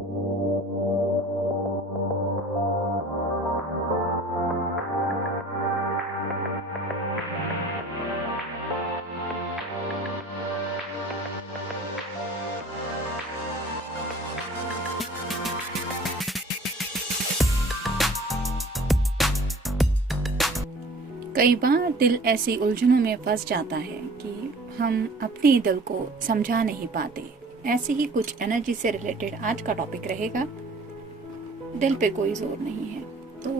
कई बार दिल ऐसी उलझनों में फंस जाता है कि हम अपने दिल को समझा नहीं पाते। ऐसी ही कुछ एनर्जी से रिलेटेड आज का टॉपिक रहेगा। दिल पे कोई जोर नहीं है। तो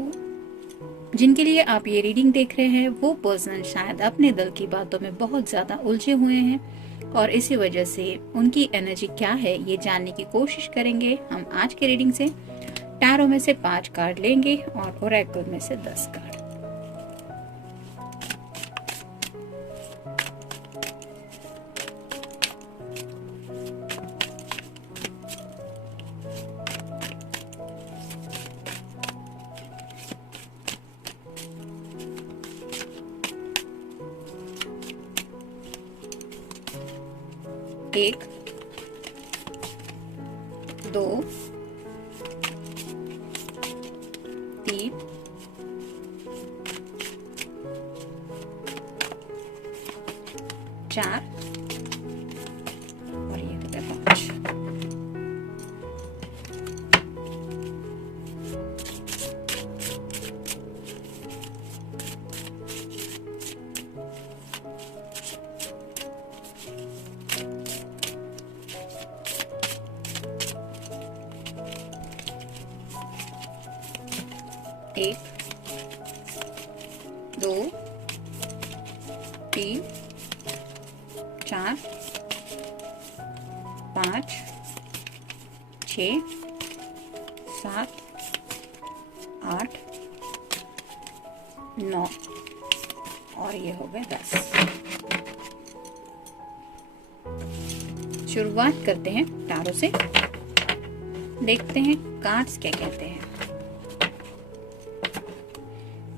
जिनके लिए आप ये रीडिंग देख रहे हैं वो पर्सन शायद अपने दिल की बातों में बहुत ज्यादा उलझे हुए हैं और इसी वजह से उनकी एनर्जी क्या है ये जानने की कोशिश करेंगे हम आज के रीडिंग से। टैरो में से 5 कार्ड लेंगे और ओरेकल में से 10 कार्ड। एक, दो, तीन, चार और ये हो गया 5। एक, दो, तीन, चार, 5, 6, 7, 8, 9 और ये हो गए 10। शुरुआत करते हैं टैरो से। देखते हैं कार्ड्स क्या कहते हैं।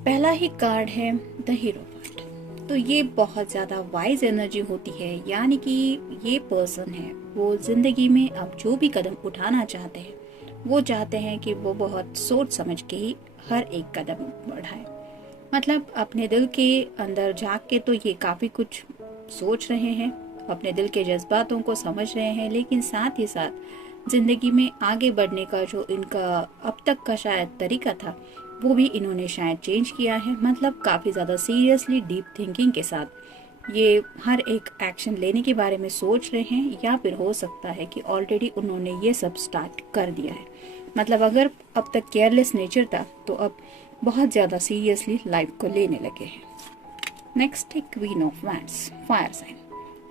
पहला ही कार्ड है द हीरो कार्ड। तो ये बहुत ज्यादा वाइज एनर्जी होती है, यानी कि ये पर्सन है वो जिंदगी में अब जो भी कदम उठाना चाहते हैं वो चाहते हैं कि वो बहुत सोच समझ के ही हर एक कदम बढ़ाए। मतलब अपने दिल के अंदर जाग के तो ये काफी कुछ सोच रहे हैं, अपने दिल के जज्बातों को समझ रहे हैं, लेकिन साथ ही साथ जिंदगी में आगे बढ़ने का जो इनका अब तक का शायद तरीका था वो भी इन्होंने शायद चेंज किया है। मतलब काफी ज्यादा सीरियसली डीप थिंकिंग के साथ ये हर एक एक्शन लेने के बारे में सोच रहे हैं, या फिर हो सकता है कि ऑलरेडी उन्होंने ये सब स्टार्ट कर दिया है। मतलब अगर अब तक केयरलेस नेचर था तो अब बहुत ज्यादा सीरियसली लाइफ को लेने लगे हैं। नेक्स्ट है queen of wands, fire sign,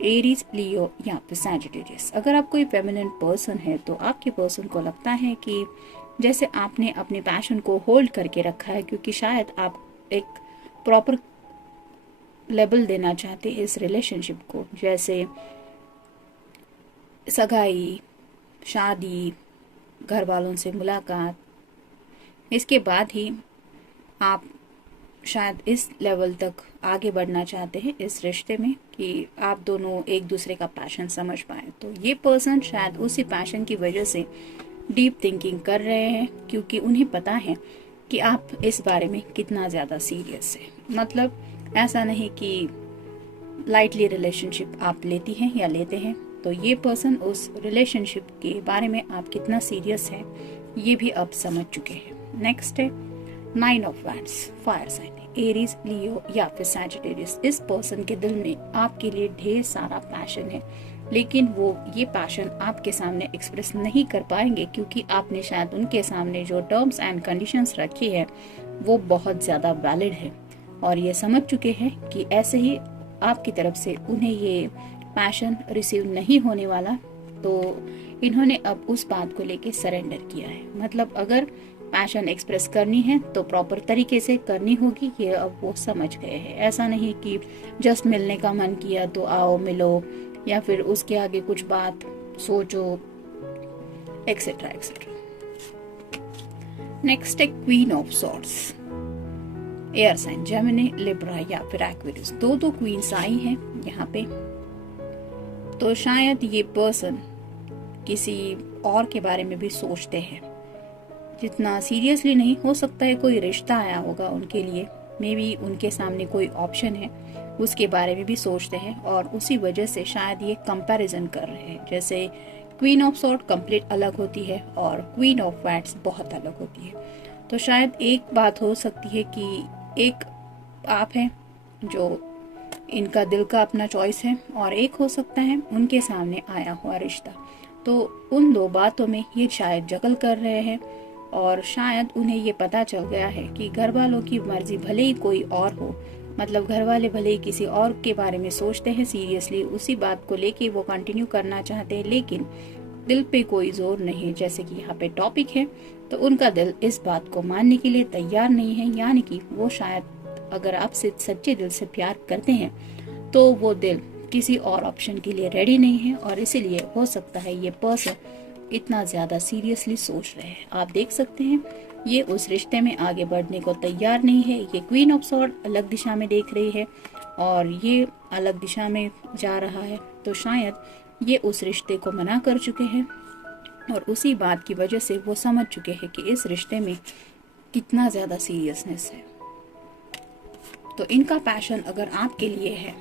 Aries, Leo या फिर सैजिटेरियस। अगर आप कोई फेमिनिन पर्सन है तो आपके पर्सन को लगता है कि जैसे आपने अपने पैशन को होल्ड करके रखा है, क्योंकि शायद आप एक प्रॉपर लेवल देना चाहते हैं इस रिलेशनशिप को, जैसे सगाई, शादी, घर वालों से मुलाकात। इसके बाद ही आप शायद इस लेवल तक आगे बढ़ना चाहते हैं इस रिश्ते में कि आप दोनों एक दूसरे का पैशन समझ पाए। तो ये पर्सन शायद उसी पैशन की वजह से डीप थिंकिंग कर रहे हैं, क्योंकि उन्हें पता है कि आप इस बारे में कितना ज़्यादा सीरियस है। मतलब ऐसा नहीं कि लाइटली रिलेशनशिप आप लेती हैं या लेते हैं। तो ये पर्सन उस रिलेशनशिप के बारे में आप कितना सीरियस है ये भी अब समझ चुके हैं। नेक्स्ट है 9 of wands, fire sign, Aries, Leo या फिर सैजिटेरियस। इस पर्सन के दिल में आपके लिए ढेर सारा पैशन है, लेकिन वो ये पैशन आपके सामने एक्सप्रेस नहीं कर पाएंगे, क्योंकि आपने शायद उनके सामने जो टर्म्स एंड कंडीशंस रखी है वो बहुत ज़्यादा वैलिड है और ये समझ चुके हैं कि ऐसे ही आपकी तरफ से उन्हें ये पैशन रिसीव नहीं होने वाला। तो इन्होंने अब उस बात को लेके सरेंडर किया है। मतलब अगर पैशन एक्सप्रेस करनी है तो प्रॉपर तरीके से करनी होगी, ये अब वो समझ गए हैं। ऐसा नहीं कि जस्ट मिलने का मन किया तो आओ मिलो, या फिर उसके आगे कुछ बात सोचो, एक्सेट्रा एक्सेट्रा। नेक्स्ट है queen of swords, air sign, Gemini, Libra या फिर एक्वेरियस। दो क्वींस आई हैं यहाँ पे। तो शायद ये पर्सन किसी और के बारे में भी सोचते हैं, जितना सीरियसली नहीं। हो सकता है कोई रिश्ता आया होगा उनके लिए, मे बी उनके सामने कोई ऑप्शन है, उसके बारे में भी सोचते हैं और उसी वजह से शायद ये कंपैरिजन कर रहे हैं। जैसे क्वीन ऑफ सॉर्ड कंप्लीट अलग होती है और क्वीन ऑफ वैट्स बहुत अलग होती है। तो शायद एक बात हो सकती है कि एक आप हैं जो इनका दिल का अपना चॉइस है और एक हो सकता है उनके सामने आया हुआ रिश्ता। तो उन दो बातों में ये शायद जगल कर रहे हैं और शायद उन्हें ये पता चल गया है कि घर वालों की मर्जी भले ही कोई और हो, मतलब घर वाले भले ही किसी और के बारे में सोचते हैं सीरियसली, उसी बात को लेके वो कंटिन्यू करना चाहते हैं, लेकिन दिल पे कोई जोर नहीं, जैसे कि यहाँ पे टॉपिक है। तो उनका दिल इस बात को मानने के लिए तैयार नहीं है, यानी कि वो शायद अगर आपसे सच्चे दिल से प्यार करते हैं तो वो दिल किसी और ऑप्शन के लिए रेडी नहीं है और इसीलिए हो सकता है ये पर्सन इतना ज्यादा सीरियसली सोच रहे हैं। आप देख सकते हैं ये उस रिश्ते में आगे बढ़ने को तैयार नहीं है। ये क्वीन ऑफ सॉर्ड अलग दिशा में देख रही है और ये अलग दिशा में जा रहा है। तो शायद ये उस रिश्ते को मना कर चुके हैं और उसी बात की वजह से वो समझ चुके हैं कि इस रिश्ते में कितना ज्यादा सीरियसनेस है। तो इनका पैशन अगर आपके लिए है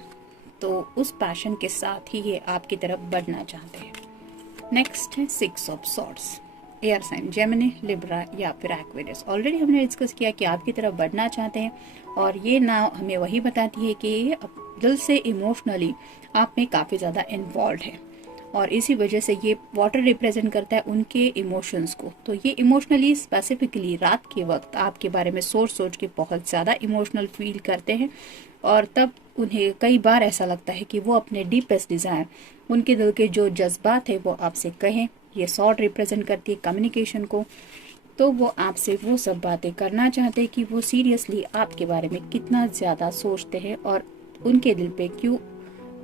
तो उस पैशन के साथ ही ये आपकी तरफ बढ़ना चाहते हैं। नेक्स्ट है 6 of swords, air sign Gemini, Libra या फिर एक्वेरियस। ऑलरेडी हमने डिस्कस किया कि आपकी तरफ बढ़ना चाहते हैं और ये नाव हमें वही बताती है कि ये दिल से इमोशनली आप में काफ़ी ज़्यादा इन्वॉल्व है और इसी वजह से ये वाटर रिप्रेजेंट करता है उनके इमोशंस को। तो ये इमोशनली स्पेसिफिकली रात के वक्त आपके बारे में सोच सोच के बहुत ज़्यादा इमोशनल फील करते हैं और तब उन्हें कई बार ऐसा लगता है कि वो अपने डीपेस्ट डिज़ायर, उनके दिल के जो जज्बात है वो आपसे कहें। ये सॉर्ड रिप्रेजेंट करती है कम्युनिकेशन को, तो वो आपसे वो सब बातें करना चाहते हैं कि वो सीरियसली आपके बारे में कितना ज़्यादा सोचते हैं और उनके दिल पे क्यों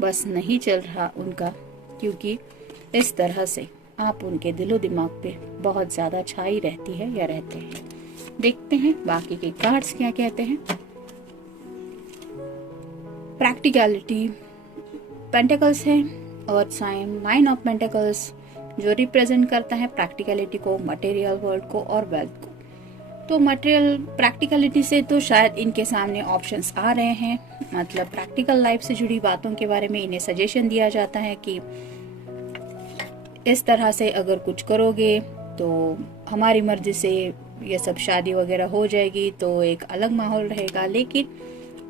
बस नहीं चल रहा उनका, क्योंकि इस तरह से आप उनके दिलो दिमाग पे बहुत ज़्यादा छाई रहती है या रहते हैं। देखते हैं बाकी के कार्ड्स क्या कहते हैं। प्रैक्टिकलिटी पेंटिकल्स है और साइन 9 ऑफ पेंटिकल्स जो रिप्रेजेंट करता है प्रैक्टिकलिटी को, मटेरियल वर्ल्ड को और वेल्थ को। तो मटेरियल प्रैक्टिकलिटी से तो शायद इनके सामने ऑप्शंस आ रहे हैं, मतलब प्रैक्टिकल लाइफ से जुड़ी बातों के बारे में इन्हें सजेशन दिया जाता है कि इस तरह से अगर कुछ करोगे तो हमारी मर्जी से ये सब शादी वगैरह हो जाएगी, तो एक अलग माहौल रहेगा। लेकिन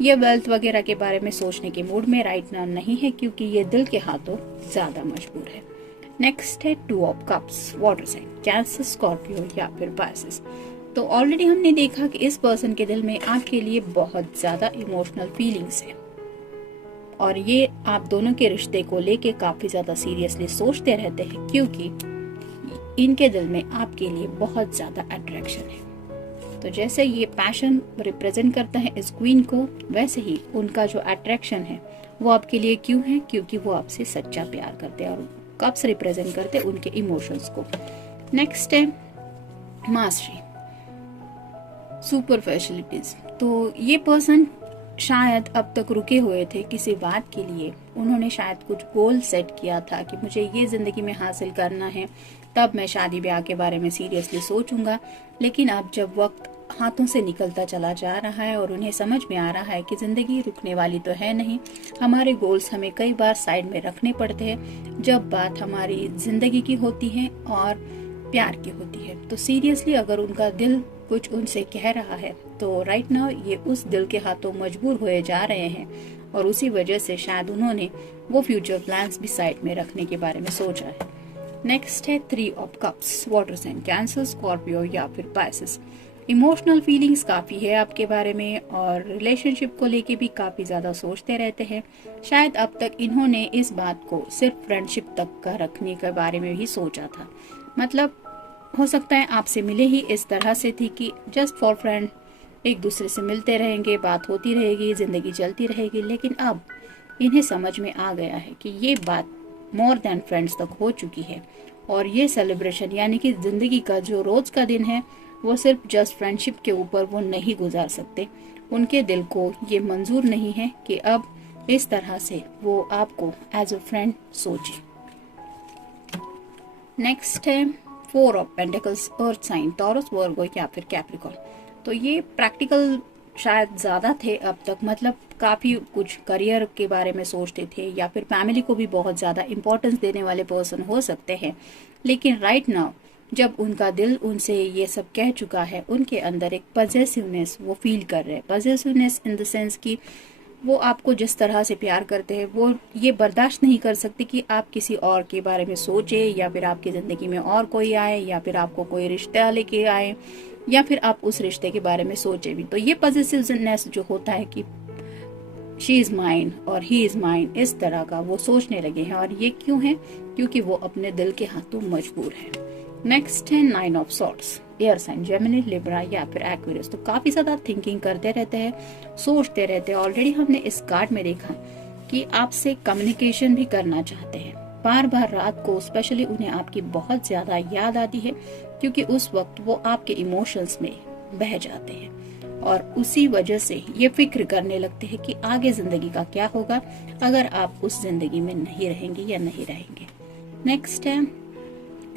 ये वेल्थ वगैरह के बारे में सोचने के मूड में राइट नाउ नहीं है, क्योंकि ये दिल के हाथों ज्यादा मजबूर है। नेक्स्ट है 2 of cups, water sign, Cancer, Scorpio या फिर पाइसेस। तो ऑलरेडी हमने देखा कि इस पर्सन के दिल में आपके लिए बहुत ज्यादा इमोशनल फीलिंग्स है और ये आप दोनों के रिश्ते को लेके काफी ज्यादा सीरियसली सोचते रहते हैं, क्योंकि इनके दिल में आपके लिए बहुत ज्यादा अट्रैक्शन है। तो जैसे ये पैशन रिप्रेजेंट करता है इस क्वीन को, वैसे ही उनका जो अट्रैक्शन है वो आपके लिए क्यों है, क्योंकि वो आपसे सच्चा प्यार करते हैं और कप्स रिप्रेजेंट करते हैं उनके इमोशंस को। नेक्स्ट है मास्टरी, सुपरफिशियलिटीज। तो ये पर्सन शायद अब तक रुके हुए थे किसी बात के लिए, उन्होंने शायद कुछ गोल सेट किया था कि मुझे ये जिंदगी में हासिल करना है, तब मैं शादी ब्याह के बारे में सीरियसली सोचूंगा। लेकिन अब जब वक्त हाथों से निकलता चला जा रहा है और उन्हें समझ में आ रहा है कि जिंदगी रुकने वाली तो है नहीं, हमारे गोल्स हमें कई बार साइड में रखने पड़ते हैं जब बात हमारी जिंदगी की होती है और प्यार की होती है। तो सीरियसली अगर उनका दिल कुछ उनसे कह रहा है तो राइट नाउ ये उस दिल के हाथों मजबूर हुए जा रहे हैं और उसी वजह से शायद उन्होंने वो फ्यूचर प्लान्स भी साइड में रखने के बारे में सोचा है। नेक्स्ट है 3 of cups, water sign, Cancer, Scorpio या फिर पाइसेस। इमोशनल फीलिंग्स काफी है आपके बारे में और रिलेशनशिप को लेके भी काफी ज्यादा सोचते रहते हैं। शायद अब तक इन्होंने इस बात को सिर्फ फ्रेंडशिप तक का रखने के बारे में भी सोचा था, मतलब हो सकता है आपसे मिले ही इस तरह से थी कि जस्ट फॉर फ्रेंड, एक दूसरे से मिलते रहेंगे, बात होती रहेगी, जिंदगी चलती रहेगी। लेकिन अब इन्हें समझ में आ गया है कि ये बात मोर देन फ्रेंड्स तक हो चुकी है और ये सेलिब्रेशन यानी कि जिंदगी का जो रोज का दिन है वो सिर्फ जस्ट फ्रेंडशिप के ऊपर वो नहीं गुजार सकते। उनके दिल को ये मंजूर नहीं है कि अब इस तरह से वो आपको एज अ फ्रेंड सोचे। नेक्स्ट है 4 of pentacles, earth sign, Taurus, Virgo या फिर कैप्रिकॉर्न। तो ये प्रैक्टिकल शायद ज़्यादा थे अब तक, मतलब काफ़ी कुछ करियर के बारे में सोचते थे या फिर फैमिली को भी बहुत ज़्यादा इंपॉर्टेंस देने वाले पर्सन हो सकते हैं। लेकिन राइट नाउ जब उनका दिल उनसे ये सब कह चुका है, उनके अंदर एक पजेसिवनेस वो फील कर रहे हैं। पजेसिवनेस इन द सेंस कि वो आपको जिस तरह से प्यार करते हैं वो ये बर्दाश्त नहीं कर सकते कि आप किसी और के बारे में सोचे या फिर आपकी ज़िंदगी में और कोई आए या फिर आपको कोई रिश्ता लेके आए या फिर आप उस रिश्ते के बारे में सोचे भी। तो ये पजेसिवनेस जो होता है कि शी इज़ माइन और ही इज़ माइन, इस तरह का वो सोचने लगे हैं। और ये क्यों है? क्योंकि वो अपने दिल के हाथों मजबूर है। नेक्स्ट है 9 of swords, air sign, Gemini, Libra या फिर एक्वेरियस। तो काफी ज्यादा थिंकिंग करते रहते हैं, सोचते रहते हैं। ऑलरेडी हमने इस कार्ड में देखा कि आपसे कम्युनिकेशन भी करना चाहते हैं। बार बार रात को स्पेशली उन्हें आपकी बहुत ज्यादा याद आती है, क्योंकि उस वक्त वो आपके इमोशंस में बह जाते हैं और उसी वजह से ये फिक्र करने लगते हैं कि आगे जिंदगी का क्या होगा अगर आप उस जिंदगी में नहीं रहेंगे या नहीं रहेंगे। नेक्स्ट है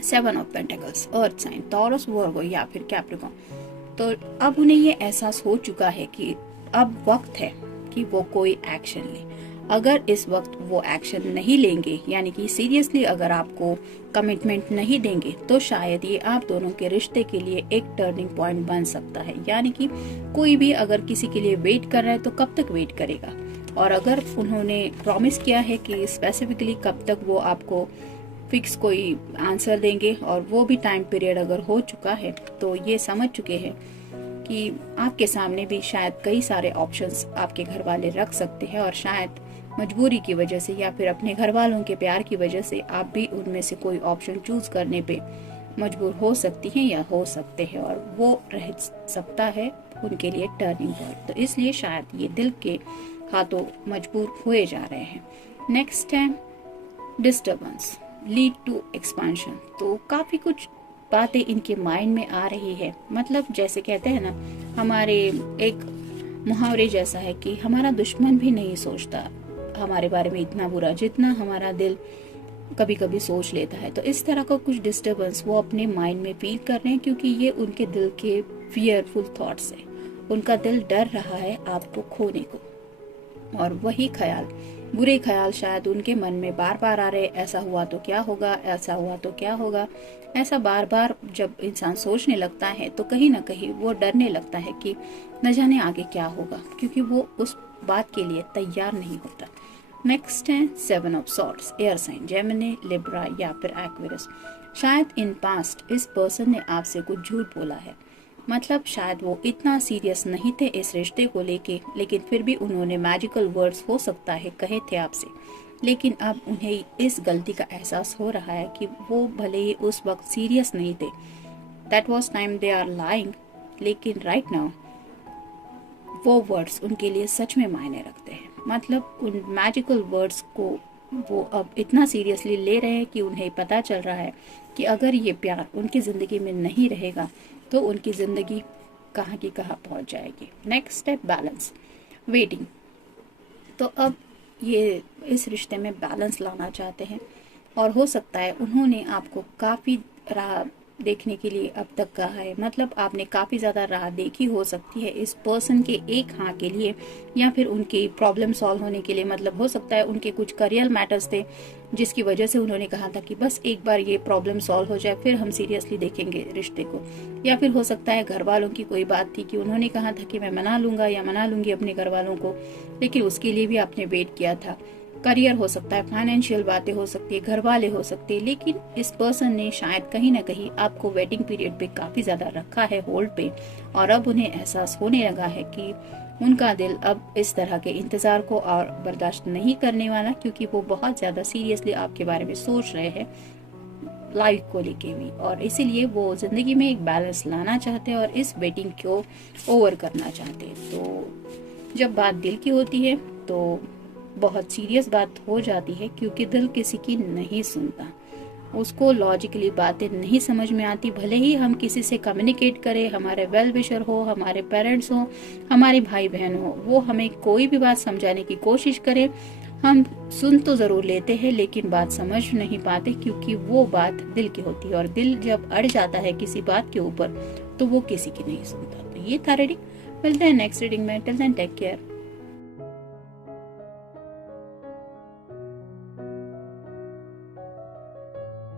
7 of pentacles, earth sign, Taurus, Virgo या फिर कैप्रिकॉर्न। तो अब उन्हें ये एहसास हो चुका है कि अब वक्त है कि वो कोई एक्शन ले। अगर इस वक्त वो एक्शन नहीं लेंगे, यानी कि सीरियसली अगर आपको कमिटमेंट नहीं देंगे, तो शायद ये आप दोनों के रिश्ते के लिए एक टर्निंग पॉइंट बन सकता है। यानी कि कोई भी अगर किसी के लिए वेट कर रहा है तो कब तक वेट करेगा, और अगर उन्होंने प्रॉमिस किया है कि स्पेसिफिकली कब तक वो आपको फिक्स कोई आंसर देंगे और वो भी टाइम पीरियड अगर हो चुका है, तो ये समझ चुके हैं कि आपके सामने भी शायद कई सारे ऑप्शंस आपके घर वाले रख सकते हैं और शायद मजबूरी की वजह से या फिर अपने घर वालों के प्यार की वजह से आप भी उनमें से कोई ऑप्शन चूज करने पे मजबूर हो सकती हैं या हो सकते हैं, और वो रह सकता है उनके लिए टर्निंग पॉइंट। तो इसलिए शायद ये दिल के हाथों मजबूर हुए जा रहे हैं। नेक्स्ट है डिस्टर्बेंस, लीड टू एक्सपांशन। तो काफी कुछ बातें इनके माइंड में आ रही है। मतलब जैसे कहते हैं ना, हमारे एक मुहावरे जैसा है कि हमारा दुश्मन भी नहीं सोचता हमारे बारे में इतना बुरा जितना हमारा दिल कभी कभी सोच लेता है। तो इस तरह का कुछ डिस्टर्बेंस वो अपने माइंड में फील कर रहे हैं, क्योंकि ये उनके दिल के फियरफुल थॉट्स है। उनका दिल डर रहा है आपको खोने को, और वही ख्याल, बुरे ख्याल शायद उनके मन में बार बार आ रहे, ऐसा हुआ तो क्या होगा, ऐसा हुआ तो क्या होगा। ऐसा बार बार जब इंसान सोचने लगता है तो कहीं ना कहीं वो डरने लगता है कि न जाने आगे क्या होगा, क्योंकि वो उस बात के लिए तैयार नहीं होता। नेक्स्ट है 7 of swords, air sign, Gemini, Libra या फिर एक्वेरियस। शायद इन पास्ट इस पर्सन ने आपसे कुछ झूठ बोला है। मतलब शायद वो इतना सीरियस नहीं थे इस रिश्ते को लेके, लेकिन फिर भी उन्होंने मैजिकल वर्ड्स हो सकता है कहे थे आपसे। लेकिन अब उन्हें इस गलती का एहसास हो रहा है कि वो भले ही उस वक्त सीरियस नहीं थे, that was time they are lying, लेकिन राइट नाउ वो वर्ड्स उनके लिए सच में मायने रखते हैं। मतलब उन मैजिकल वर्ड्स को वो अब इतना सीरियसली ले रहे हैं कि उन्हें पता चल रहा है कि अगर ये प्यार उनकी जिंदगी में नहीं रहेगा तो उनकी जिंदगी कहाँ की कहाँ पहुंच जाएगी। नेक्स्ट है बैलेंस, वेटिंग। तो अब ये इस रिश्ते में बैलेंस लाना चाहते हैं, और हो सकता है उन्होंने आपको काफ़ी राह देखने के लिए अब तक कहा है। मतलब आपने काफ़ी ज़्यादा राह देखी हो सकती है इस पर्सन के एक हाँ के लिए, या फिर उनकी प्रॉब्लम सॉल्व होने के लिए। मतलब हो सकता है उनके कुछ करियर मैटर्स थे जिसकी वजह से उन्होंने कहा था कि बस एक बार ये प्रॉब्लम सॉल्व हो जाए फिर हम सीरियसली देखेंगे रिश्ते को। या फिर हो सकता है घर वालों की कोई बात थी कि उन्होंने कहा था कि मैं मना लूंगा या मना लूंगी अपने घर वालों को, लेकिन उसके लिए भी आपने वेट किया था। करियर हो सकता है, फाइनेंशियल बातें हो सकती है, घर वाले हो सकते हैं, लेकिन इस पर्सन ने शायद कहीं ना कहीं आपको वेटिंग पीरियड पे काफी ज्यादा रखा है, होल्ड पे। और अब उन्हें एहसास होने लगा है कि उनका दिल अब इस तरह के इंतजार को और बर्दाश्त नहीं करने वाला, क्योंकि वो बहुत ज्यादा सीरियसली आपके बारे में सोच रहे हैं लाइफ को लेके भी, और इसीलिए वो जिंदगी में एक बैलेंस लाना चाहते हैं और इस वेटिंग को ओवर करना चाहते हैं। तो जब बात दिल की होती है तो बहुत सीरियस बात हो जाती है, क्योंकि दिल किसी की नहीं सुनता, उसको लॉजिकली बातें नहीं समझ में आती। भले ही हम किसी से कम्युनिकेट करें, हमारे वेल विशर हो, हमारे पेरेंट्स हो, हमारे भाई बहन हो, वो हमें कोई भी बात समझाने की कोशिश करे, हम सुन तो जरूर लेते हैं लेकिन बात समझ नहीं पाते, क्योंकि वो बात दिल की होती है और दिल जब अड़ जाता है किसी बात के ऊपर तो वो किसी की नहीं सुनता। तो ये था रीडिंग। मिलते हैं नेक्स्ट रीडिंग में। Till then take care.